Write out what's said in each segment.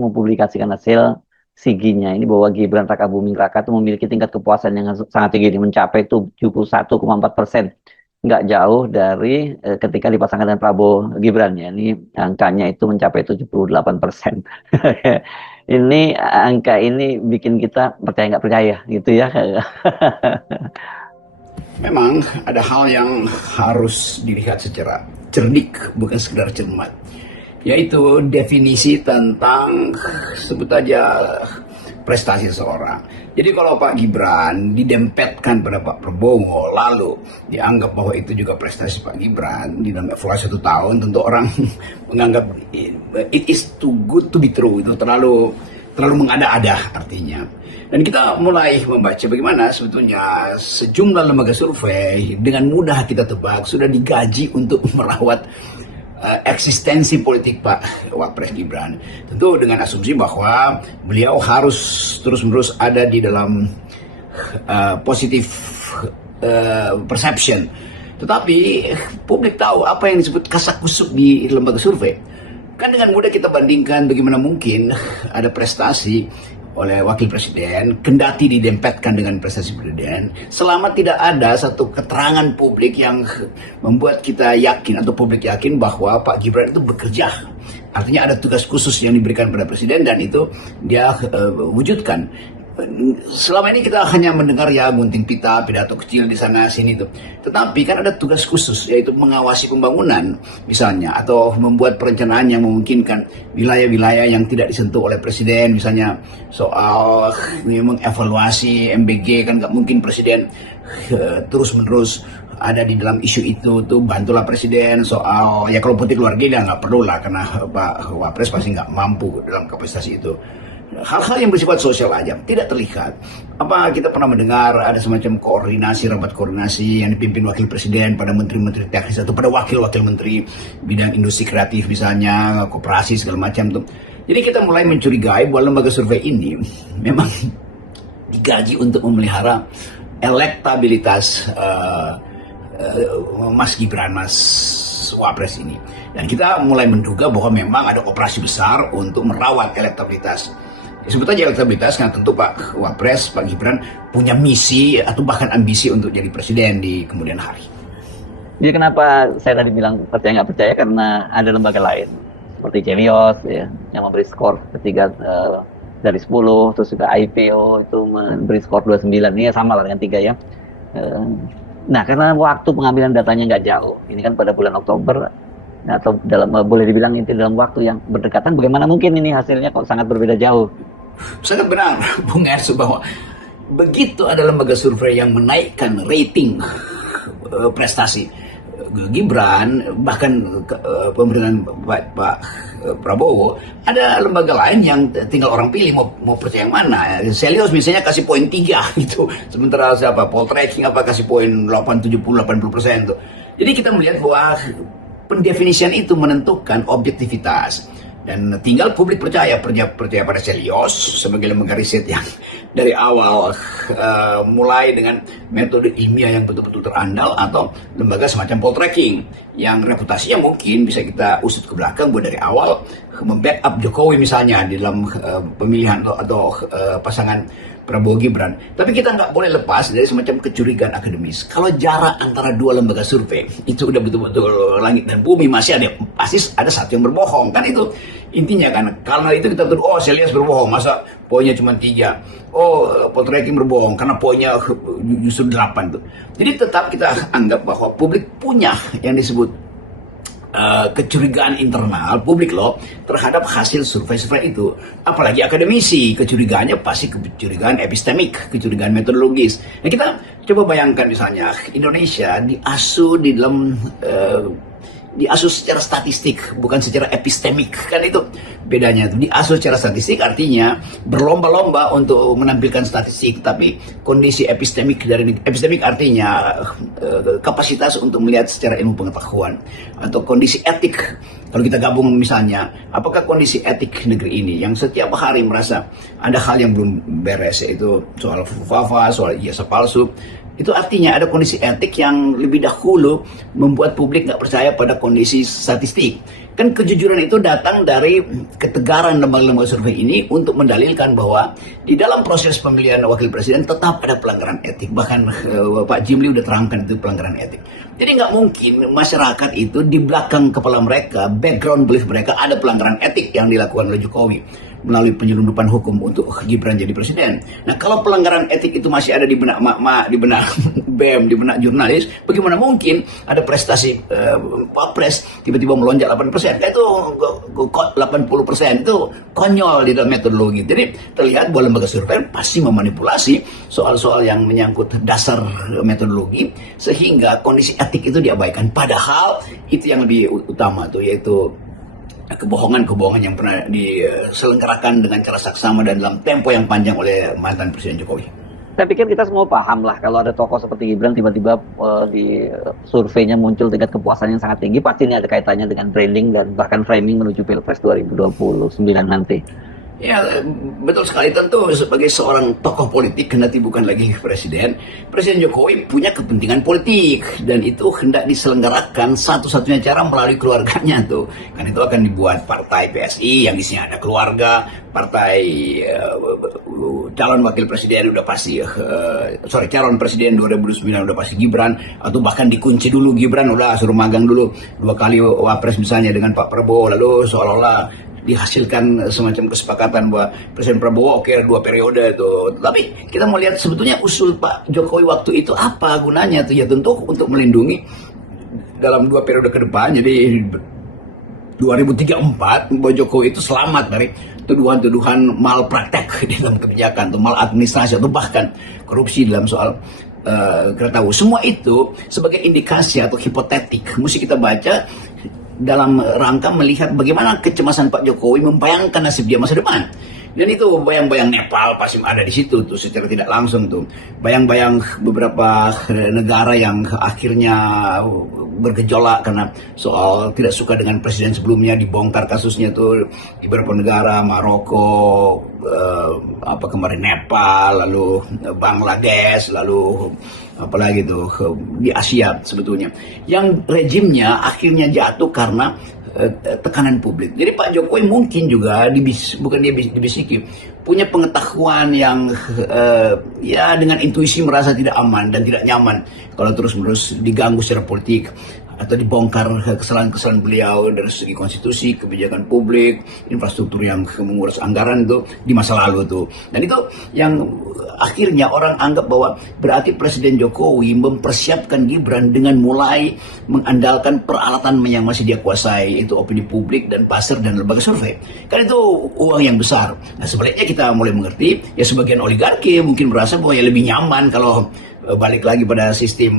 mempublikasikan hasil SIGI-nya ini bahwa Gibran Rakabuming Raka itu memiliki tingkat kepuasan yang sangat tinggi, ini mencapai 71,4%. Nggak jauh dari ketika dipasangkan dengan Prabowo Gibran ya. Ini angkanya itu mencapai 78%. Ini angka ini bikin kita percaya nggak percaya gitu ya. Memang ada hal yang harus dilihat secara cerdik, bukan sekedar cermat, yaitu definisi tentang sebut aja prestasi seseorang. Jadi kalau Pak Gibran didempetkan pada Pak Prabowo, lalu dianggap bahwa itu juga prestasi Pak Gibran di dalam evaluasi 1 tahun, tentu orang menganggap it is too good to be true, itu terlalu mengada-ada artinya. Dan kita mulai membaca bagaimana sebetulnya sejumlah lembaga survei dengan mudah kita tebak sudah digaji untuk merawat eksistensi politik Pak Wapres Gibran. Tentu dengan asumsi bahwa beliau harus terus-menerus ada di dalam positif perception. Tetapi publik tahu apa yang disebut kasak-kusuk di lembaga survei. Kan dengan mudah kita bandingkan bagaimana mungkin ada prestasi oleh wakil presiden, kendati didempetkan dengan prestasi presiden, selama tidak ada satu keterangan publik yang membuat kita yakin atau publik yakin bahwa Pak Gibran itu bekerja. Artinya ada tugas khusus yang diberikan pada presiden dan itu dia wujudkan. Selama ini kita hanya mendengar ya gunting pita, pidato kecil di sana sini tuh. Tetapi kan ada tugas khusus, yaitu mengawasi pembangunan misalnya, atau membuat perencanaan yang memungkinkan wilayah-wilayah yang tidak disentuh oleh presiden, misalnya soal mengevaluasi MBG. Kan nggak mungkin presiden terus-menerus ada di dalam isu itu tuh. Bantulah presiden soal ya kalau politik luar negeri nggak perlu lah, karena Pak Wapres pasti nggak mampu dalam kapasitas itu. Hal-hal yang bersifat sosial aja tidak terlihat. Apa kita pernah mendengar ada semacam rapat koordinasi yang dipimpin wakil presiden pada menteri-menteri teknis atau pada wakil-wakil menteri bidang industri kreatif misalnya, koperasi segala macam tuh. Jadi kita mulai mencurigai bahwa lembaga survei ini memang digaji untuk memelihara elektabilitas Mas Gibran, Mas Wapres ini. Dan kita mulai menduga bahwa memang ada operasi besar untuk merawat elektabilitas. Sebut aja elektabilitas, karena tentu Pak Wapres, Pak Gibran punya misi atau bahkan ambisi untuk jadi presiden di kemudian hari. Jadi kenapa saya tadi bilang percaya nggak percaya, karena ada lembaga lain seperti Celios ya, yang memberi skor ketiga dari 10, terus juga IPO itu memberi skor 29, ini ya sama lah dengan 3 ya. Nah, karena waktu pengambilan datanya nggak jauh, ini kan pada bulan Oktober, atau dalam boleh dibilang itu dalam waktu yang berdekatan, bagaimana mungkin ini hasilnya kok sangat berbeda jauh? Sangat benar, Bung Ersu, bahwa begitu ada lembaga survei yang menaikkan rating prestasi Gibran, bahkan pemerintahan Pak Prabowo, ada lembaga lain yang tinggal orang pilih mau percaya yang mana. Celios misalnya kasih poin 3 gitu, sementara siapa Poltreking apa kasih poin 70-80% tuh. Jadi kita melihat bahwa pendefinisian itu menentukan objektivitas. Dan tinggal publik percaya pada Celios sebagai lembaga riset yang dari awal mulai dengan metode ilmiah yang betul-betul terandal, atau lembaga semacam Poltreking yang reputasinya mungkin bisa kita usut ke belakang bahwa dari awal membackup Jokowi misalnya di dalam pemilihan atau pasangan Prabowo Gibran. Tapi kita nggak boleh lepas dari semacam kecurigaan akademis. Kalau jarak antara dua lembaga survei itu udah betul-betul langit dan bumi, masih ada pasti ada satu yang berbohong, kan itu intinya kan. Karena itu kita tuduh, oh Celios berbohong, masa poinnya cuma 3. Oh Poltreking berbohong karena poinnya justru 8 tuh. Jadi tetap kita anggap bahwa publik punya yang disebut kecurigaan internal publik loh terhadap hasil survei-survei itu. Apalagi akademisi, kecurigaannya pasti kecurigaan epistemik, kecurigaan metodologis. Nah kita coba bayangkan misalnya Indonesia diasuh di dalam diasuh secara statistik, bukan secara epistemik, kan itu bedanya. Diasuh secara statistik artinya berlomba-lomba untuk menampilkan statistik, tapi kondisi epistemik dari epistemik artinya kapasitas untuk melihat secara ilmu pengetahuan, atau kondisi etik. Kalau kita gabung misalnya, apakah kondisi etik negeri ini yang setiap hari merasa ada hal yang belum beres, yaitu soal fufafa, soal ijazah palsu, Itu artinya ada kondisi etik yang lebih dahulu membuat publik nggak percaya pada kondisi statistik. Kan kejujuran itu datang dari ketegaran lembaga-lembaga survei ini untuk mendalilkan bahwa di dalam proses pemilihan wakil presiden tetap ada pelanggaran etik. Bahkan Pak Jimli udah terangkan itu pelanggaran etik. Jadi nggak mungkin masyarakat itu di belakang kepala mereka, background belief mereka ada pelanggaran etik yang dilakukan oleh Jokowi melalui penyelundupan hukum untuk Gibran jadi presiden. Nah, kalau pelanggaran etik itu masih ada di benak mak-mak, di benak BEM, di benak jurnalis, bagaimana mungkin ada prestasi Wapres tiba-tiba melonjak 8%? Itu 80% itu konyol di dalam metodologi. Jadi terlihat bahwa lembaga survei pasti memanipulasi soal-soal yang menyangkut dasar metodologi sehingga kondisi etik itu diabaikan. Padahal itu yang lebih utama tuh, yaitu kebohongan-kebohongan yang pernah diselenggarakan dengan cara saksama dan dalam tempo yang panjang oleh mantan Presiden Jokowi. Saya pikir kita semua paham lah kalau ada tokoh seperti Gibran tiba-tiba di surveinya muncul tingkat kepuasan yang sangat tinggi, pasti ini ada kaitannya dengan branding dan bahkan framing menuju Pilpres 2029 nanti. Ya, betul sekali. Tentu sebagai seorang tokoh politik, kendati bukan lagi presiden, Presiden Jokowi punya kepentingan politik dan itu hendak diselenggarakan satu-satunya cara melalui keluarganya tuh. Kan itu akan dibuat partai PSI yang isinya ada keluarga, partai calon wakil presiden udah pasti calon presiden 2009 udah pasti Gibran, atau bahkan dikunci dulu Gibran, udah suruh magang dulu 2 kali wapres misalnya dengan Pak Prabowo, lalu seolah-olah dihasilkan semacam kesepakatan bahwa Presiden Prabowo 2 periode itu. Tapi kita mau lihat sebetulnya usul Pak Jokowi waktu itu apa gunanya tuh, ya tentu untuk melindungi dalam 2 periode ke depan. Jadi 2034 Pak Jokowi itu selamat dari tuduhan-tuduhan malpraktek di dalam kebijakan atau maladministrasi atau bahkan korupsi dalam soal kita tahu. Semua itu sebagai indikasi atau hipotetik mesti kita baca dalam rangka melihat bagaimana kecemasan Pak Jokowi membayangkan nasib dia masa depan. Dan itu bayang-bayang Nepal pasti ada di situ tuh secara tidak langsung tuh. Bayang-bayang beberapa negara yang akhirnya bergejolak karena soal tidak suka dengan presiden sebelumnya, dibongkar kasusnya tuh di beberapa negara, Maroko, kemarin Nepal, lalu Bangladesh, lalu apalagi tuh di Asia sebetulnya, yang rejimnya akhirnya jatuh karena tekanan publik. Jadi Pak Jokowi mungkin juga bukan dia dibisiki, punya pengetahuan yang ya dengan intuisi merasa tidak aman dan tidak nyaman kalau terus-menerus diganggu secara politik atau dibongkar kesalahan-kesalahan beliau dari segi konstitusi, kebijakan publik, infrastruktur yang menguras anggaran itu di masa lalu tuh. Dan itu yang akhirnya orang anggap bahwa berarti Presiden Jokowi mempersiapkan Gibran dengan mulai mengandalkan peralatan yang masih dia kuasai, itu opini publik dan pasar dan lembaga survei. Kan itu uang yang besar. Nah, sebaliknya kita mulai mengerti, ya sebagian oligarki mungkin merasa bahwa ya lebih nyaman kalau balik lagi pada sistem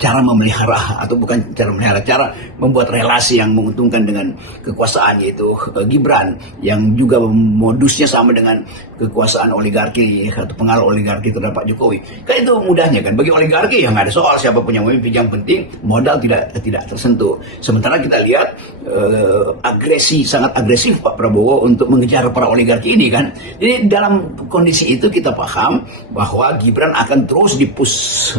cara memelihara, atau bukan cara memelihara, cara membuat relasi yang menguntungkan dengan kekuasaan, yaitu Gibran, yang juga modusnya sama dengan kekuasaan oligarki atau pengaruh oligarki terhadap Pak Jokowi. Kan itu mudahnya kan bagi oligarki, yang ada soal siapa punya pemimpin, yang penting modal tidak tersentuh. Sementara kita lihat sangat agresif Pak Prabowo untuk mengejar para oligarki ini kan. Jadi dalam kondisi itu kita paham bahwa Gibran akan terus dipus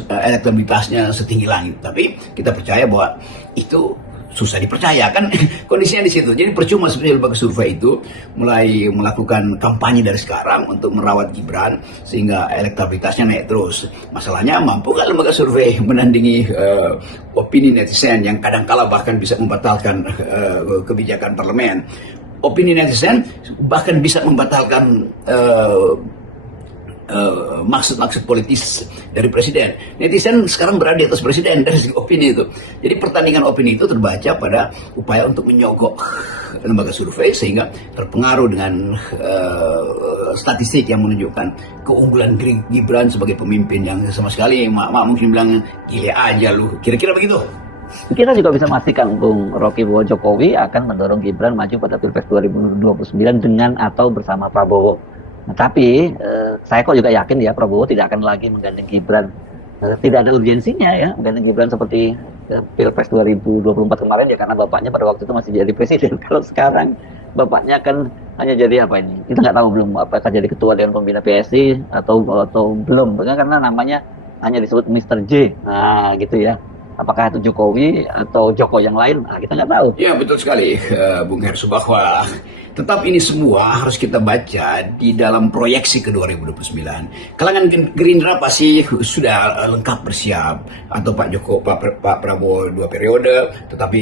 elektabilitasnya setinggi langit. Tapi kita percaya bahwa itu susah dipercaya kan kondisinya di situ. Jadi percuma sebenarnya lembaga survei itu mulai melakukan kampanye dari sekarang untuk merawat Gibran sehingga elektabilitasnya naik terus. Masalahnya, mampu nggak lembaga survei menandingi opini netizen yang kadang-kala bahkan bisa membatalkan kebijakan parlemen. Opini netizen bahkan bisa membatalkan maksud-maksud politis dari presiden. Netizen sekarang berada di atas presiden dari segi opini itu. Jadi pertandingan opini itu terbaca pada upaya untuk menyogok lembaga survei sehingga terpengaruh dengan statistik yang menunjukkan keunggulan Gibran sebagai pemimpin yang sama sekali mak mungkin bilang gila aja lu. Kira-kira begitu. Kita juga bisa memastikan Bung Rocky bahwa Jokowi akan mendorong Gibran maju pada Pilpres 2029 dengan atau bersama Prabowo. Nah, tapi saya kok juga yakin ya Prabowo tidak akan lagi menggandeng Gibran. Tidak ada urgensinya ya menggandeng Gibran seperti Pilpres 2024 kemarin ya, karena bapaknya pada waktu itu masih jadi presiden. Kalau sekarang bapaknya kan hanya jadi apa ini? Kita nggak tahu belum apakah jadi ketua Dewan Pembina PSI atau belum. Karena namanya hanya disebut Mr. J. Nah, gitu ya. Apakah itu Jokowi atau Joko yang lain? Nah, kita nggak tahu. Ya, betul sekali, Bung Hersu, bahwa tetap ini semua harus kita baca di dalam proyeksi ke 2029. Kalangan Gerindra pasti sudah lengkap bersiap, atau Pak Prabowo 2 periode, tetapi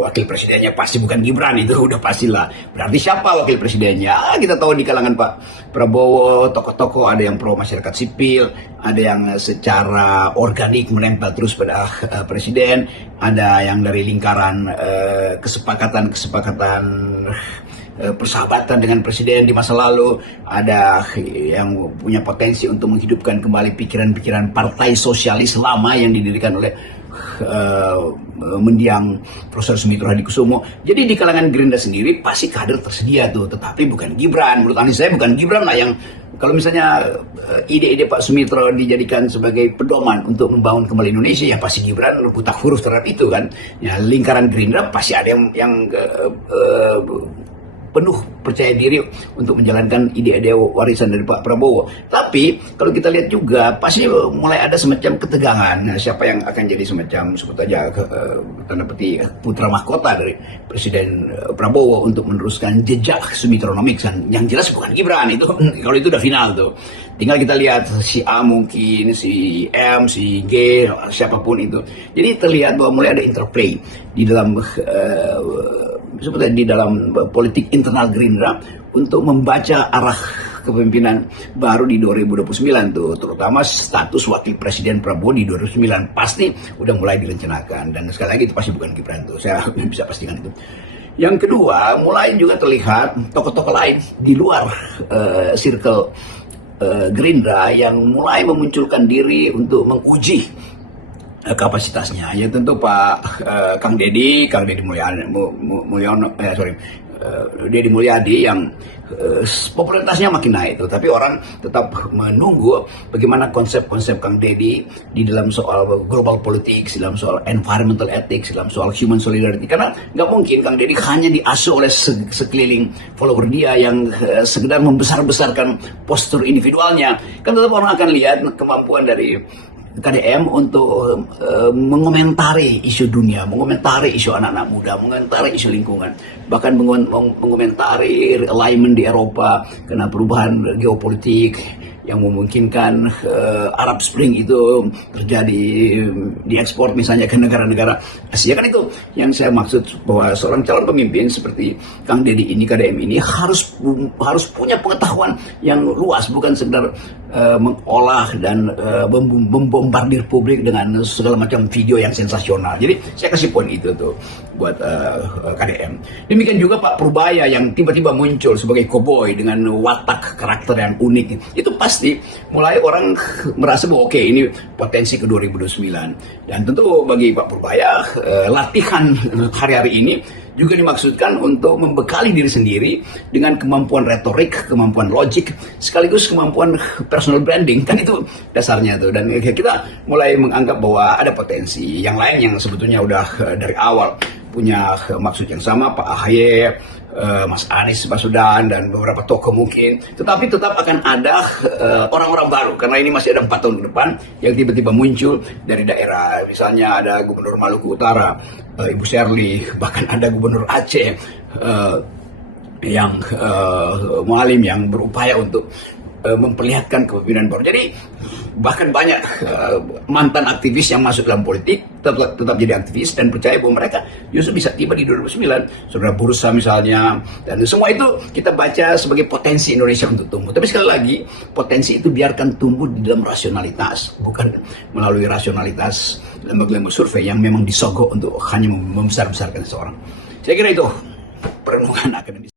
wakil presidennya pasti bukan Gibran, itu udah pastilah. Berarti siapa wakil presidennya? Kita tahu di kalangan Pak Prabowo, tokoh-tokoh ada yang pro masyarakat sipil, ada yang secara organik menempel terus pada presiden, ada yang dari lingkaran kesepakatan persahabatan dengan presiden di masa lalu, ada yang punya potensi untuk menghidupkan kembali pikiran-pikiran partai sosialis lama yang didirikan oleh mendiang Profesor Sumitro Hadikusumo. Jadi di kalangan Gerindra sendiri pasti kader tersedia tuh, tetapi bukan Gibran. Menurut analis saya bukan Gibran lah yang, kalau misalnya ide-ide Pak Sumitro dijadikan sebagai pedoman untuk membangun kembali Indonesia, ya pasti Gibran buta huruf terhadap itu kan. Ya, lingkaran Gerindra pasti ada yang penuh percaya diri untuk menjalankan ide-ide warisan dari Pak Prabowo. Tapi kalau kita lihat juga pasti mulai ada semacam ketegangan. Nah, siapa yang akan jadi semacam sebut aja tanda petik putra mahkota dari Presiden Prabowo untuk meneruskan jejak Sumitronomics kan? Yang jelas bukan Gibran itu. Kalau itu udah final tuh. Tinggal kita lihat si A mungkin, si M, si G, siapapun itu. Jadi terlihat bahwa mulai ada interplay di dalam seperti di dalam politik internal Gerindra untuk membaca arah kepemimpinan baru di 2029 tuh, terutama status wakil presiden Prabowo di 2029 pasti udah mulai direncanakan, dan sekali lagi itu pasti bukan Gibran tuh, saya bisa pastikan itu. Yang kedua, mulai juga terlihat tokoh-tokoh lain di luar circle Gerindra yang mulai memunculkan diri untuk menguji kapasitasnya. Ya tentu Pak Kang Deddy Mulyadi yang popularitasnya makin naik itu, tapi orang tetap menunggu bagaimana konsep-konsep Kang Deddy di dalam soal global politics, dalam soal environmental ethics, dalam soal human solidarity. Karena nggak mungkin Kang Deddy hanya diasuh oleh sekeliling follower dia yang sekedar membesar-besarkan postur individualnya. Kan tetap orang akan lihat kemampuan dari KDM untuk mengomentari isu dunia, mengomentari isu anak-anak muda, mengomentari isu lingkungan, bahkan mengomentari alignment di Eropa karena perubahan geopolitik yang memungkinkan Arab Spring itu terjadi, diekspor misalnya ke negara-negara Asia. Kan itu yang saya maksud, bahwa seorang calon pemimpin seperti Kang Deddy ini, KDM ini harus punya pengetahuan yang luas, bukan sekedar mengolah dan membombardir publik dengan segala macam video yang sensasional. Jadi saya kasih poin itu tuh buat KDM. Demikian juga Pak Purbaya yang tiba-tiba muncul sebagai koboi dengan watak karakter yang unik. Itu pasti mulai orang merasa bahwa oke, ini potensi ke 2029. Dan tentu bagi Pak Purbaya latihan hari-hari ini juga dimaksudkan untuk membekali diri sendiri dengan kemampuan retorik, kemampuan logik, sekaligus kemampuan personal branding. Kan itu dasarnya tuh. Dan kita mulai menganggap bahwa ada potensi yang lain yang sebetulnya udah dari awal punya maksud yang sama, Pak AHY, Mas Anies Baswedan, dan beberapa tokoh mungkin. Tetapi tetap akan ada orang-orang baru, karena ini masih ada 4 tahun ke depan yang tiba-tiba muncul dari daerah. Misalnya ada Gubernur Maluku Utara, Ibu Sherly, bahkan ada Gubernur Aceh yang Mualim, yang berupaya untuk memperlihatkan kepemimpinan baru. Jadi bahkan banyak mantan aktivis yang masuk dalam politik tetap jadi aktivis dan percaya bahwa mereka justru bisa tiba di 2009. Saudara Bursa misalnya, dan semua itu kita baca sebagai potensi Indonesia untuk tumbuh. Tapi sekali lagi, potensi itu biarkan tumbuh di dalam rasionalitas, bukan melalui rasionalitas lembaga-lembaga survei yang memang disogok untuk hanya membesar-besarkan seseorang. Saya kira itu perenungan akademis.